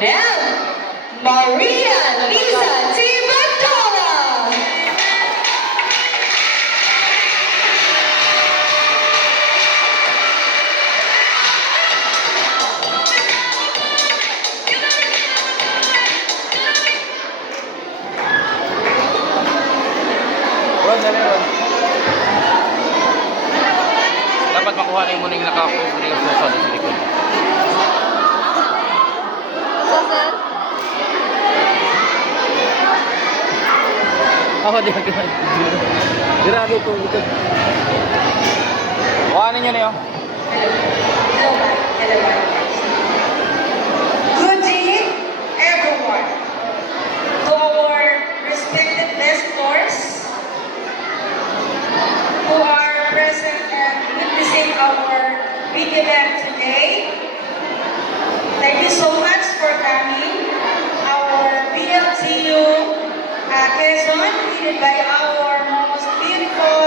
Ma'am Maria Lisa T. Bandola. Dapat makuha kayo muna yung naka-cover yung sofa doon sa likod. Ako di ako. Dirado po ito. Kuhanin nyo na yun. Good day, everyone. To our respected visitors who are present and witnessing our big event today, thank you so much for coming. Our BLTU Quezon, leaded by our most beautiful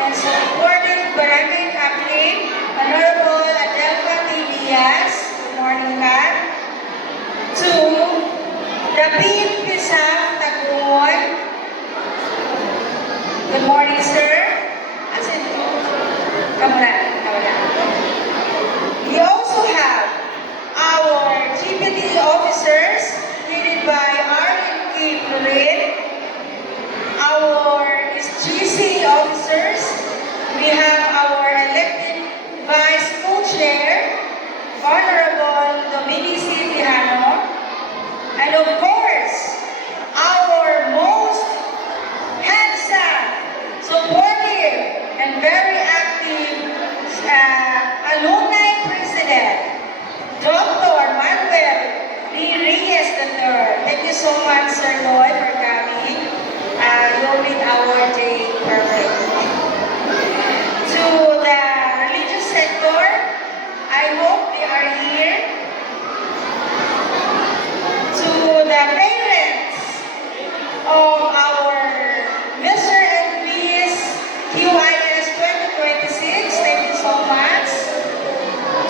and supportive barangay captain, Honorable Adelfa T. Diaz. Good morning, Kat. To the PSAF Tagumon. Good morning, sir. Asin po? Kamuna. We also have our GPD officers, leaded by Arlen K. Purin. Our SGC officers, we have our elected Vice Co-Chair, Honorable Dominic C. Tijano, and of course, our most handsome, supportive, and very active alumni president, Dr. Manuel D. Reyes III. Thank you so much, Sir Lloyd, for coming. You'll make our day perfect. To the religious sector, I hope they are here. To the parents of our Mr. and Miss QIS 2026, thank you so much.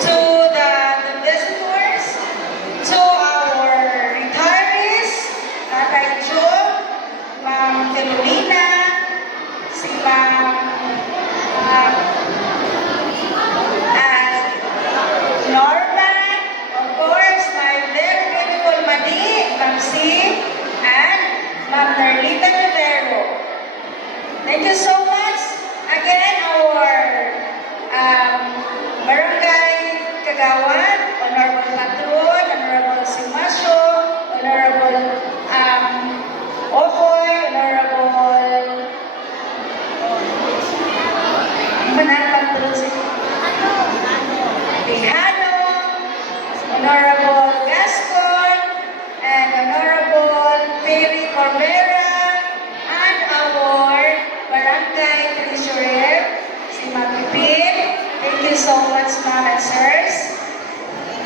To the visitors, to our retirees, Tatay Joe, Ma'am Carolina, si Ma'am Norma, of course, my very beautiful Madi, Ma'am C, and Ma'am Nerlita Rivero. Thank you so much. Again, our Barangay Kagawan, Honorable Patron, Honorable Simasyo, Honorable Okoy, Honorable Manang Patron si Tejano, Honorable Gascon, and Honorable Terry Corvera, and our Barangay Treasurer, si Mapipin. Thank you so much, Ma'am and Sirs.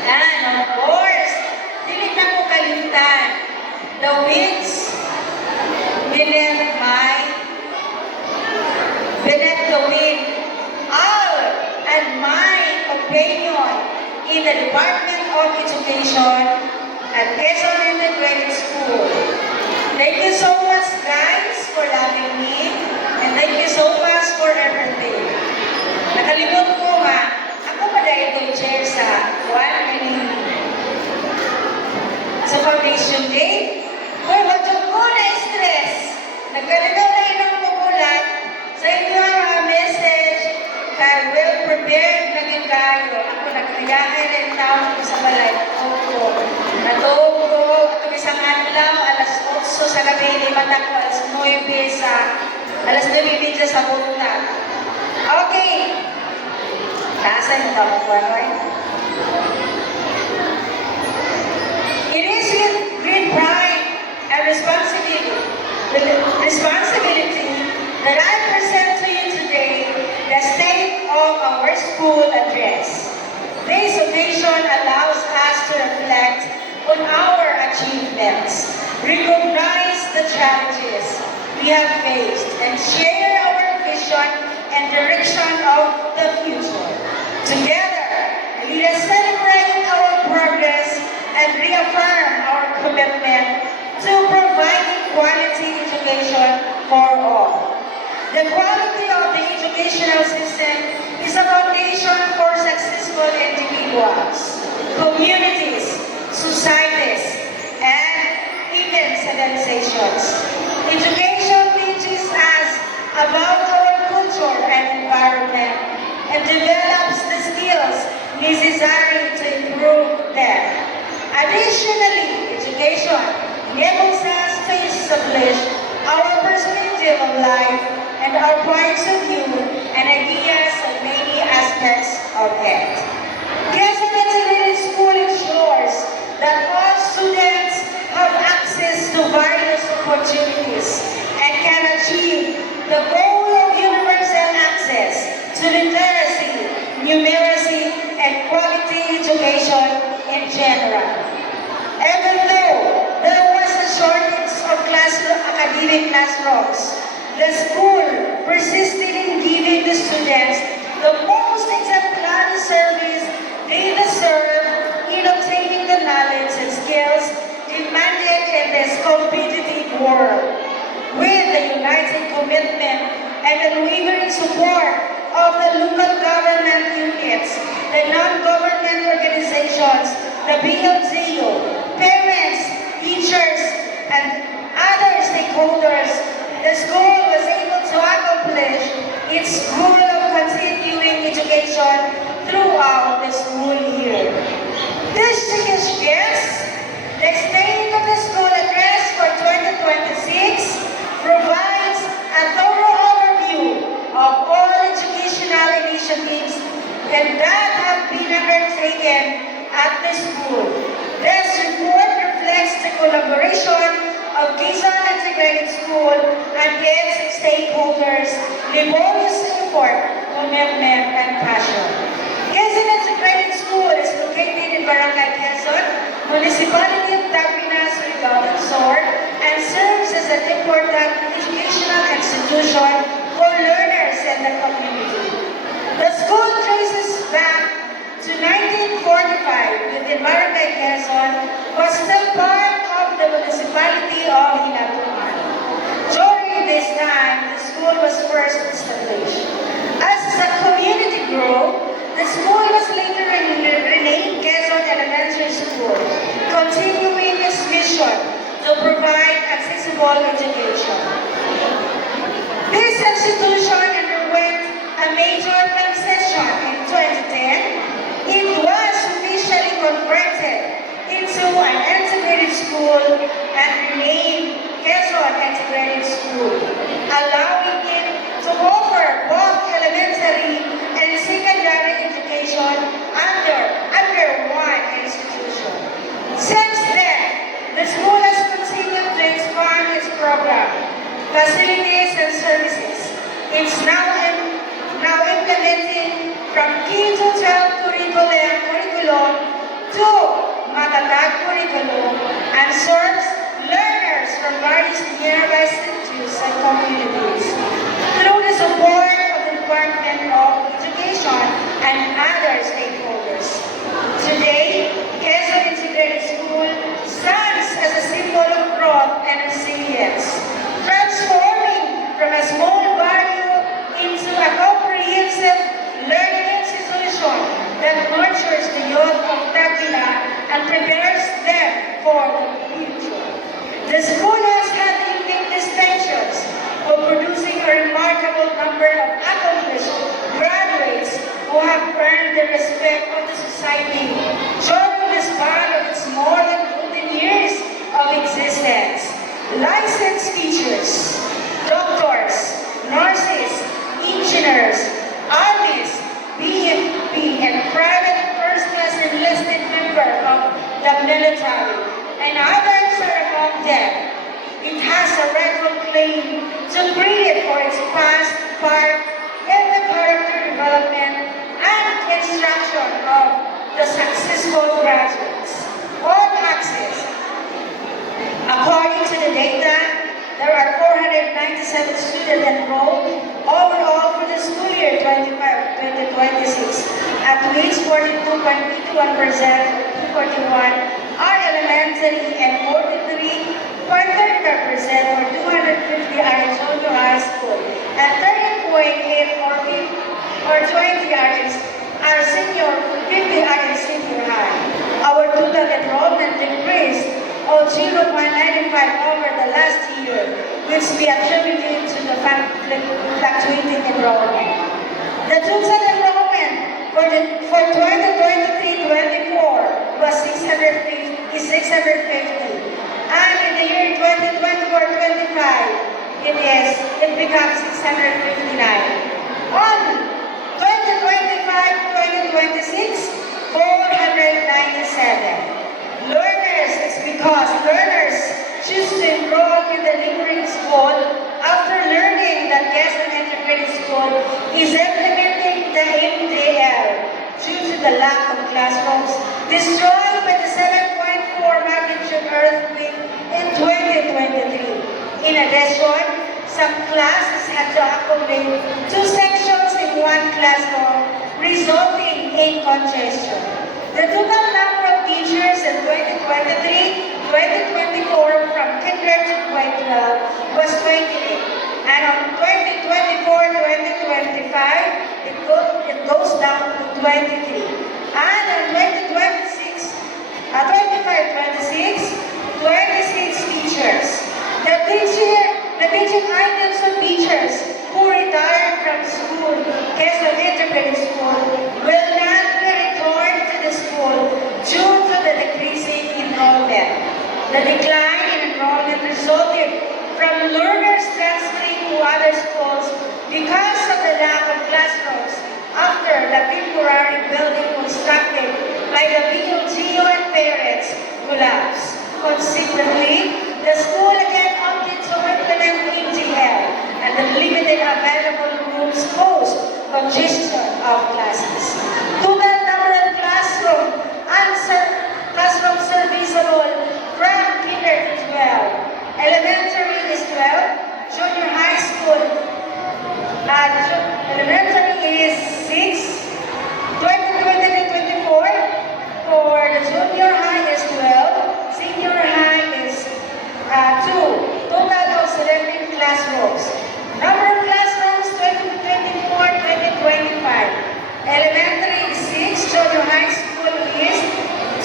And of course, hindi na ko kalimutan, the winds beneath the wind, our and my opinion in the Department of Education at Quezon Integrated School. Thank you so much, guys, for loving me, and thank you so much for everything. Nakalimot ko nga, ako pa dahil itong chair sa sa Foundation Day. Kung medyo ko na-stress, nagkalitaw na inang magulat sa inyo ang message kaya well prepared na din kayo. Ako nagkayahin na yung taon ko sa balay. Natuog ko, ito isang adlaw, alas 8 sa gabi, mata ko, alas 9 alas 9 sa punta. Okay. Taasan mo ako, Anoy. It is with great pride and responsibility that I present to you today the state of our school address. This occasion allows us to reflect on our achievements, recognize the challenges we have faced, and share our vision and direction of the future. Together, let us celebrate our progress and reaffirm commitment to providing quality education for all. The quality of the educational system is a foundation for successful individuals, communities, societies, and even civilizations. Education teaches us about our culture and environment and develops the skills necessary to improve them. Additionally, education enables us to establish our perspective of life and our points of view and ideas on many aspects of it. Quezon Integrated School ensures that all students have access to various opportunities and can achieve the goal of universal access to literacy, numeracy, and quality education in general. Even though there was a shortage of academic classrooms, the school persisted in giving the students the most exemplary service they deserve in obtaining the knowledge and skills demanded in this competitive world. With the united commitment and unwavering support of the local government units, the non-government organizations, the BLGU, parents, teachers, and other stakeholders, the school was able to accomplish its goal of continuing education throughout the school year. Distinguished guests, the State of the School Address for 2026 provides a thorough overview of all educational initiatives and that have been undertaken at the school. This report reflects the collaboration of Quezon Integrated School and its stakeholders, laborious effort, commitment, and passion. Quezon Integrated School is located in Barangay Quezon, Municipality of Tacna, Surigao del Sur, and serves as an important educational institution for learners in the community. The school traces back to 1945 within Barangay Quezon, was still part of the municipality of Hinatuan. During this time, the school was first established. As the community grew, the school was later renamed Quezon Elementary School, continuing its mission to provide accessible education. This institution underwent a major transition in 2010. It was officially converted into an integrated school and renamed Quezon Integrated School, allowing it to offer both elementary and secondary education under one institution. Since then, the school has continued to expand its program, facilities, and services. It's now implementing from K-12 curriculum to Matatag curriculum and serves learners from various nearby institutes and communities. Through the support of the Department of Education and other stakeholders. Today, Quezon Integrated School stands as a symbol of growth and resilience, transforming from a small barrio into a comprehensive learning institution that nurtures the youth of Tacna and prepares them for the future. The school has had unique distinctions for producing a remarkable number of accomplished graduates who have earned the respect of the society during the span of its more than 15 years of existence. Licensed teachers, doctors, nurses, engineers, armies, BFP, and private first-class enlisted member of the military, and others are among them. It has a record claim to credit for its past part in the character development and instruction of the successful graduates. On access. According to the data, there are 497 students enrolled overall for the school year 2025-2026, at which 42.81% 41 are elementary and 40 0.95 over the last year, which we attributed to the fluctuating enrollment. The total enrollment for 2023-24 was 650, and in the year 2024-25, it becomes 659. On 2025-2026, 497. Learners is because learners choose to enroll in the neighboring school after learning that Quezon Integrated School is implementing the MDL due to the lack of classrooms destroyed by the 7.4 magnitude earthquake in 2023. In addition, some classes had to accommodate 2 sections in 1 classroom, resulting in congestion. The total number of teachers in 2023-2024 from kindergarten to grade 12 was 28. And on 2024-2025, it goes down to 23. And on 2026, 25-26, 26 teachers. The teaching items of teachers who retired from school, Quezon Integrated School, will not be returned to the school due to the decreasing enrollment. The decline in enrollment resulted from learners transferring to other schools because of the lack of classrooms after the temporary building constructed by the BLGO and parents collapsed. Consequently, the school again opted to implement MTL, and the limited available rooms caused congestion of classes. Total number of classroom serviceable from kinder to 12. Elementary is 12, junior high school, elementary is 6, 2023-24, for the junior high is 12, senior high is 2, total of 11 classrooms. Number of classrooms 2024-2025. Elementary is 6, junior high school is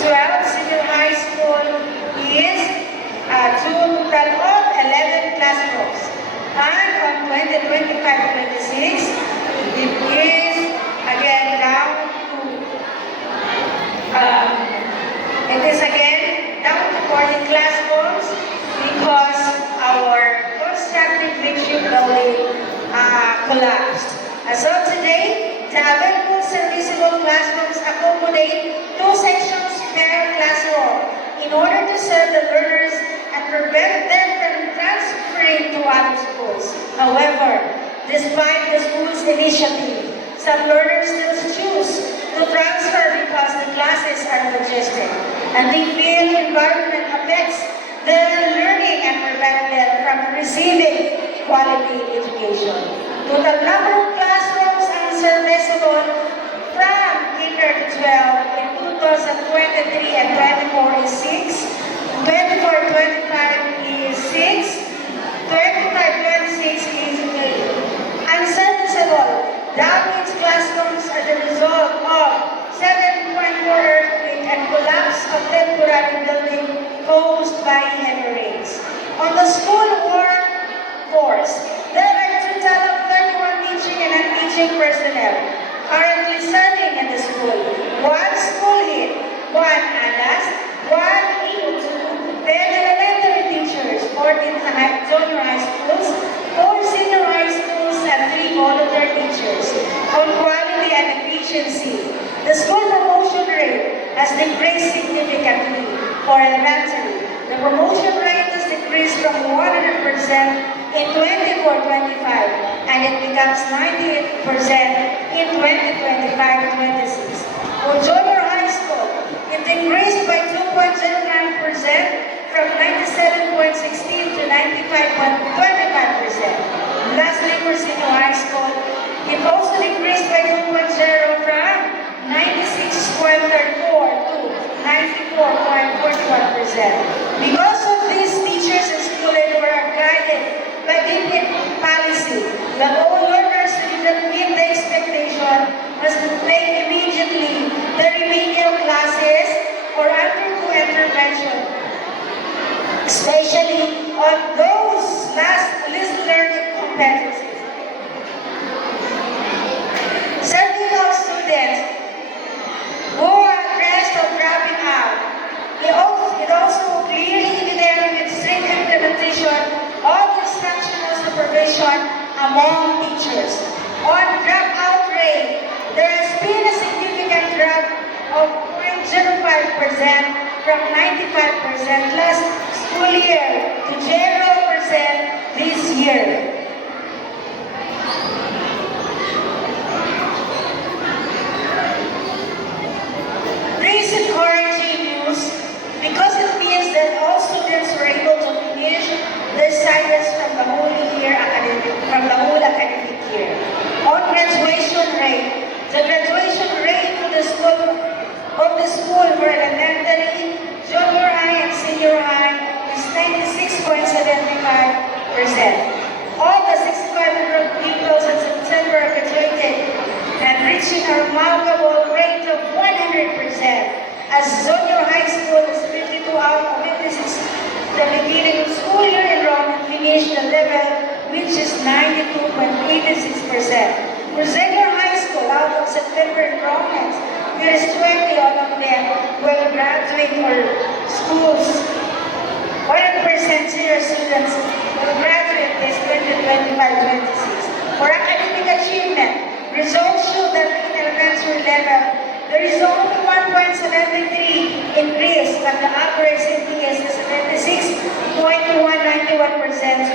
12, senior high school is 2, total of 11 classrooms. And on 2025-26, it is again down to 40 classrooms because our constructed makeshift building collapsed. As of today, the available serviceable classrooms accommodate 2 sections per classroom in order to serve the learners and prevent them from transferring to other schools. However, despite the school's initiative, some learners still choose to transfer because the classes are congested and they feel the environment affects their learning and prevent them from receiving quality education. Total number of classrooms unserviceable from kinder to 12 in 2023 and 24 is 6, 24-25 is 6, 25-26 is 8. Unserviceable damaged classrooms are the result of 7.4 earthquake and collapse of temporary building caused by heavy rains. On the school workforce, there are a total of 31 teaching and non-teaching personnel currently serving in the school. 1 school head, 1 ALAS, 1 EO2, 10 elementary teachers, 14 junior high schools, 4 senior high schools, and 3 volunteer teachers. On quality and efficiency, the school promotion rate has decreased significantly for elementary. The promotion rate has decreased from 100% in 24-25 and it becomes 98% in 2025-26. For junior high school, it increased by 2.09% from 97.16 to 95.25%. Lastly, for senior high school, it also decreased by 2.0 from 96.34 to 94.41%. Because of these, teachers and school aid were guided by DepEd policy that all learners who did not meet the expectation must take immediately the remedial classes or undergo intervention. especially on those least learning competencies. Serving our students who are addressed of dropping out. It also clearly evident with strict implementation of instructional supervision among teachers. On dropout rate, there has been a significant drop of 0.05% from 95% last school year to 0% this year. This is encouraging news because it means that all students were able to finish their studies from the whole academic year. On graduation rate, the graduation rate for the school for elementary, junior high, and senior high is 96.75%. All the 6,500 pupils in September graduated and reaching a remarkable rate of 100%. As junior high school is 52 out of 56, the beginning of school year enrollment finished the level which is 92.86%. For senior high school, out of September enrollments, there is 20 all of them will graduate or schools. 100% senior students will graduate this 2025-26. For academic achievement, results show that in elementary level, there is only 1.73 increase, but the average CPS is 76.191%,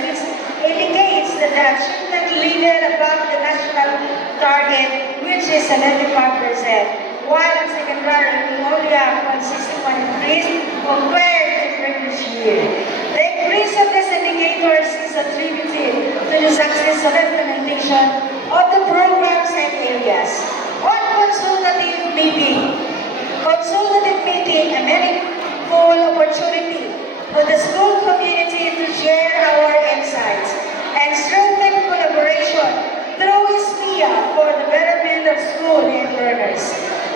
which indicates that the achievement level above the national target, which is 75%, while in secondary, we only have 161 increase compared to previous year. The increase of these indicators is attributed to the successful implementation of the programs and areas. On consultative meeting, a meaningful opportunity for the school community to share our insights and strengthen collaboration through SPIA for the betterment of school and learners.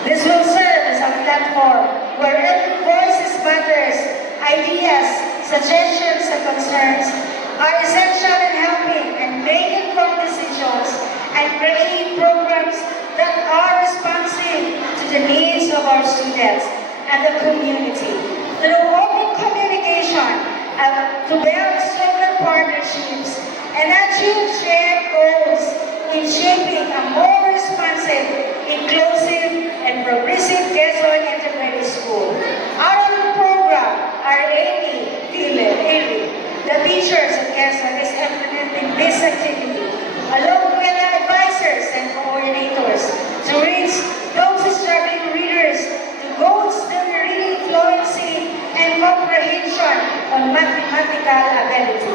This will serve as a platform where every voice matters, ideas, suggestions, and concerns are essential in helping and making informed decisions and creating programs that are responsive to the needs of our students and the community. Through open communication to build stronger partnerships and achieve shared goals in shaping a more responsive, inclusive, and progressive Quezon Integrated School. Our program, our the teachers of Quezon is implementing this activity along with the advisors and coordinators to reach those struggling readers to goals in reading fluency and comprehension on mathematical ability.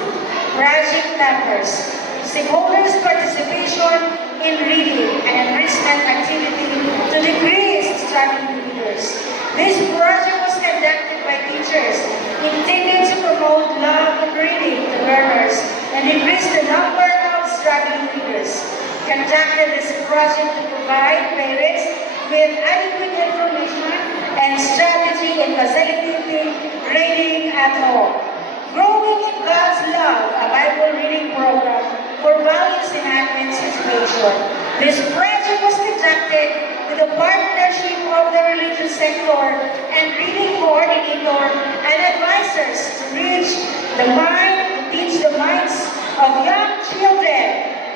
Project Tappers, stakeholders' participation in reading and enrichment activity to decrease struggling readers. This project was conducted by teachers intended to promote love in reading to learners and decrease the number of struggling readers. Conducted this project to provide parents with adequate information and strategy in facilitating reading at home. Growing in God's Love, a Bible reading program for values enhancement situation. This project was conducted with the partnership of the religious sector and reading coordinator and advisors to reach the mind, to teach the minds of young children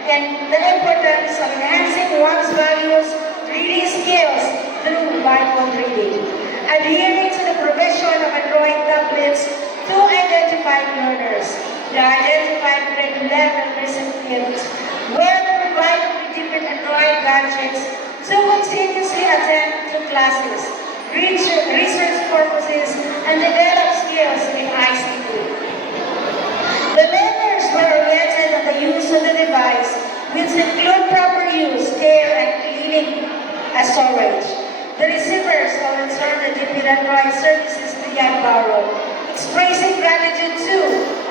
and the importance of enhancing one's values, reading skills through Bible reading. Adhering to the provision of Android tablets to identified learners. The identified grade 11 recipients were provided with different Android gadgets to continuously attend to classes, research purposes, and develop skills in ICT. The learners were oriented on the use of the device, which include proper use, care, and cleaning as storage. The receivers will return the different Android services via borrow, expressing gratitude to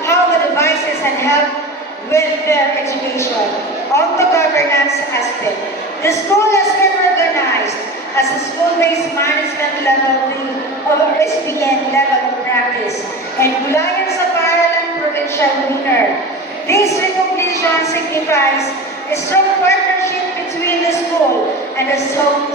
how the devices had helped with their education. On the governance aspect, the school has been organized as a school-based management level of SPN level of practice and reliance upon This recognition signifies a strong partnership between the school and the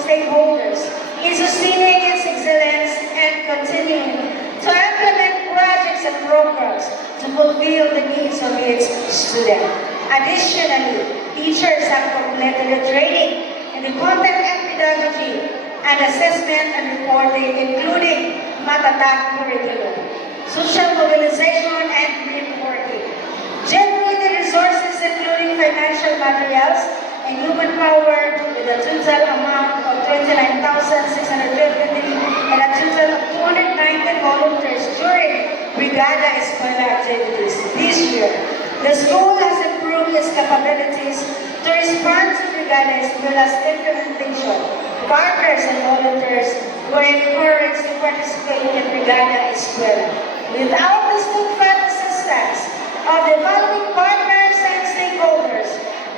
stakeholders in sustaining its excellence and continuing to implement projects and programs to fulfill the needs of its students. Additionally, teachers have completed the training in the content and pedagogy and assessment and reporting, including Matatak curriculum, social mobilization and reporting, generated resources including financial materials and human power with a total amount of 29,653 and a total of 219 volunteers during Brigada Escuela activities. This year, the school has improved its capabilities to respond to Brigada Escuela's implementation. Partners and volunteers were encouraged to participate in Brigada Escuela. Without the steadfast assistance of the following partners and stakeholders,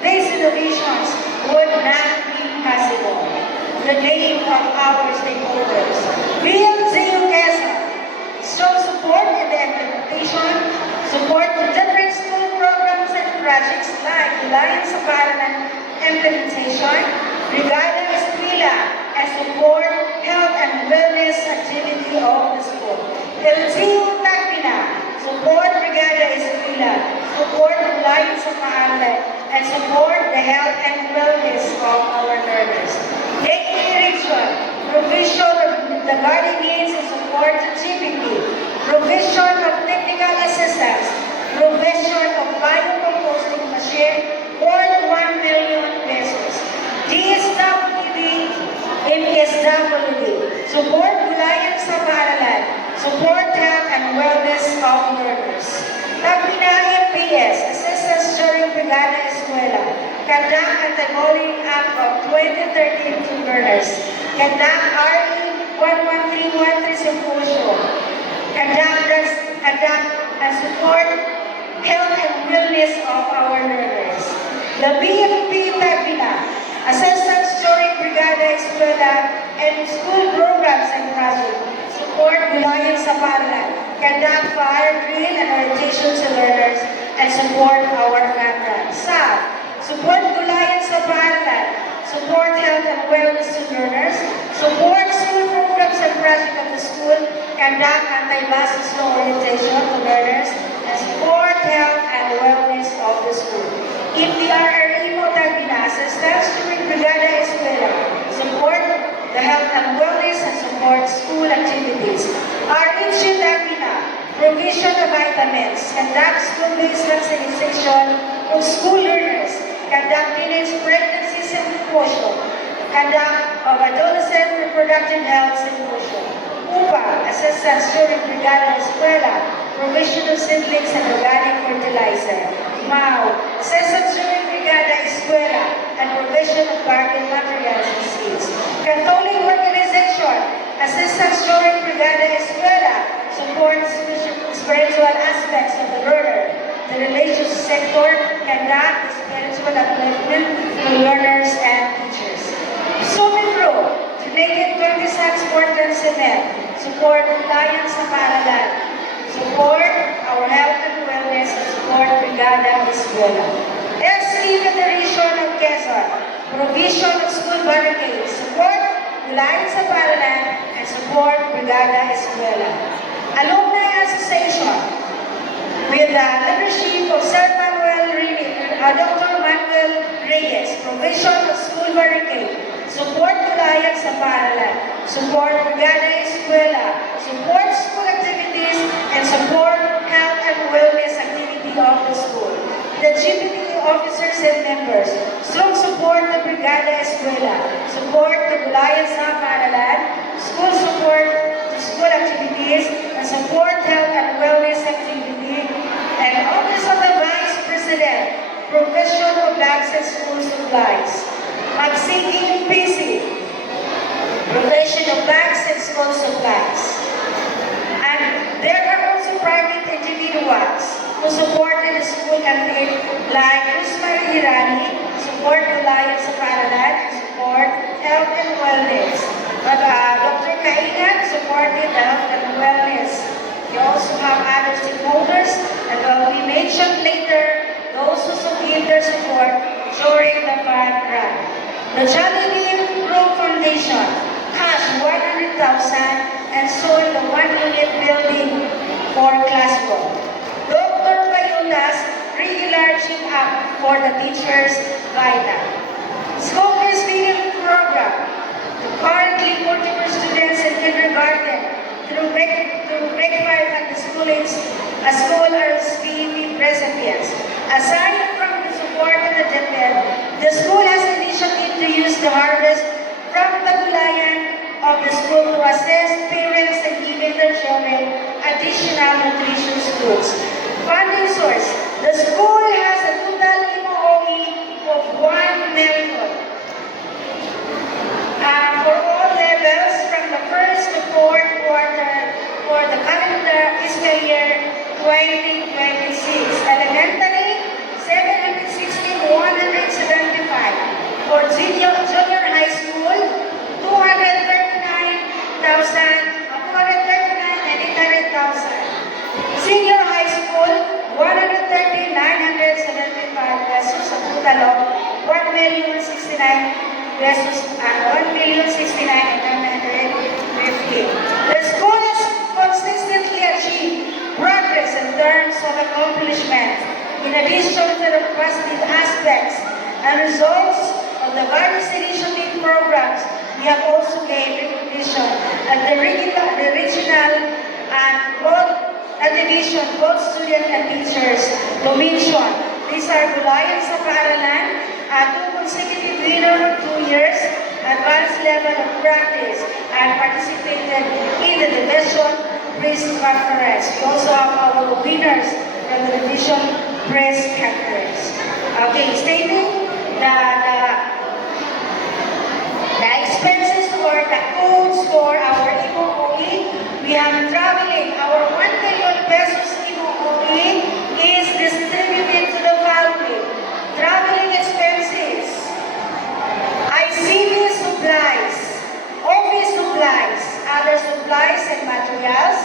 these innovations would not be possible. The name of our stakeholders: BMCU Quezon, strong support in the implementation, support to different school programs and projects like Alliance of Ireland implementation, Brigada Escuela, and support health and wellness activity of the school. LTU Tacpina, support Brigada Escuela, support Alliance of Ireland, and support the health and wellness of our learners. Lake Region, provision of the guardian needs and support to GPP, provision of technical assistance, provision of biocomposting machine worth 1 million pesos. DSWD, MSWD, support Gulayan sa Paaralan, support health and wellness of learners. Tacpina MPS, assistance during Brigada Escuela, conduct anti-bullying act of 2013 to learners, conduct RE 11313 symposium, conduct and support health and wellness of our learners. The BFP Tacpina, assistance during Brigada Escuela and school programs and projects, support Gulayan sa Paaralan, conduct fire drill and orientation to learners, and support our background. SAF, support Gulayan sa Paaralan, support health and wellness to learners, support school programs and projects of the school, conduct anti-basis law orientation to learners, and support health and wellness of the school. EPRRE Tacpina, assistance during Brigada Escuela, support the health and wellness and support school activities. RHU Tacpina, provision of vitamins, conduct school-based vaccination of school learners, conduct teenage pregnancy symposium, conduct of adolescent reproductive health symposium. UPA, assistance during Brigada Escuela, provision of seedlings and organic fertilizer. MAU, assistance during Brigada Escuela, and provision of garden materials and seeds. Catholic organization, assistance during Brigada Escuela, supports spiritual aspects of the learner. The religious sector conduct spiritual upliftment to learners and teachers. Sumipro, donated 20 sacks Portland cement, support Alliance sa Paaralan, support our health and wellness, and support Brigada Escuela. SC Federation of Quezon, provision of school barricades, support Alliance sa Paaralan, and support Brigada Escuela. Alumni Association, with the leadership of Sir Dr. Manuel Reyes, provision of school barricade, support Alliance sa Paaralan, support Brigada Escuela, support school activities, and support health and wellness activity of the school. The GPT officers and members, strong support the Brigada Escuela, support the Alliance sa Paaralan, school support to school activities, and support health and wellness activity, and Office of the Vice President, provision of bags and school supplies. Magsigi PC, provision of bags and school supplies. And there are also private individuals who supported the school campaign like Rosemary Hirani, support Alliance sa Paaralan, and support health and wellness. But Dr. Kainan supported health and wellness. We also have other stakeholders, and we mentioned later received their support during the fund run. The Jollibee Group Foundation cashed 100,000 and sold the 1-unit building for classroom. Dr. Bayunas regular check-up for the teachers' vital. School feeding program. Currently, 44 students in kindergarten through grade 5 at the school are receiving recipients. Aside from the support of the DepEd, the school has initiative to use the harvest from the gulayan of the school to assess parents and give their children additional nutritious foods. Funding source. The school has a total MOE of 1 million. For all levels from the first to fourth quarter for the calendar fiscal year 2026. Elementary, 716,175. For junior high school, 239,800,000. Senior high school, 130,975 pesos. Ang total of 1,069,000 pesos, 1,069,950. The school has consistently achieved progress in terms of accomplishment. In addition to the positive aspects and results of the various initiative programs, we have also gained recognition at the regional and division, both students and teachers. To mention, these are Gulayan sa Paaralan, 2 consecutive winner of 2 years, advanced level of practice, and participated in the division press conference. We also have our winners from the division press conference. Okay, stating the expenses or the codes for our MOE, we have traveling. Our 1 million pesos MOE is distributed to the following. Traveling expenses, ICT supplies, office supplies, other supplies and materials,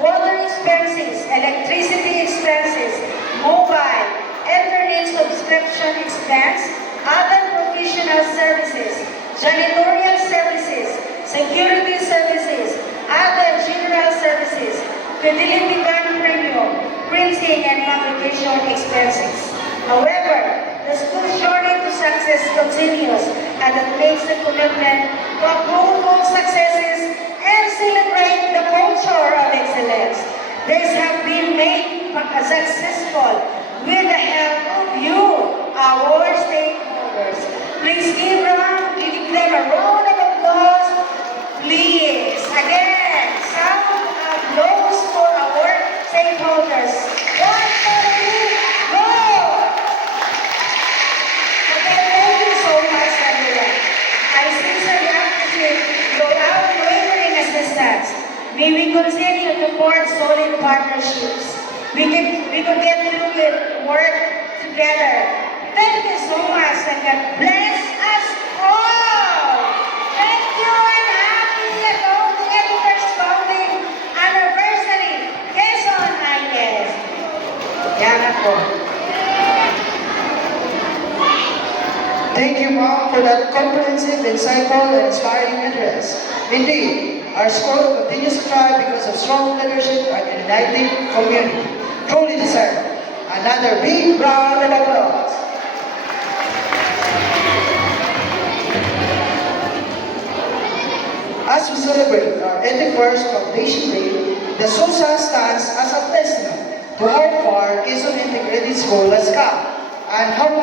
water expenses, electricity expenses, mobile, internet subscription expense, other professional services, janitorial services, security services, other general services, fidelity bond premium, printing and publication expenses. However, the school's journey to success continues and it makes the commitment to uphold all successes and celebrate the culture of excellence. These have been made successful with the help of you, our stakeholders. Please give them a round of applause, please. Again, sound of applause for our stakeholders. 1, 2, 3, go! Okay, thank you so much, everyone. I sincerely appreciate your unwavering assistance. May we continue to form solid partnerships. We could get through it, work together. Thank you so much, and God bless us all. Thank you, and happy Adult Editors Founding Anniversary, Quezon IS. Yan ako. Thank you, Mom, for that comprehensive, insightful, and inspiring address. Indeed, our school continues to thrive because of strong leadership and a united community. Truly deserve another big round of applause. As we celebrate our 81st Foundation Day, the SOSA stands as a testament to how far Quezon Integrated School has come and how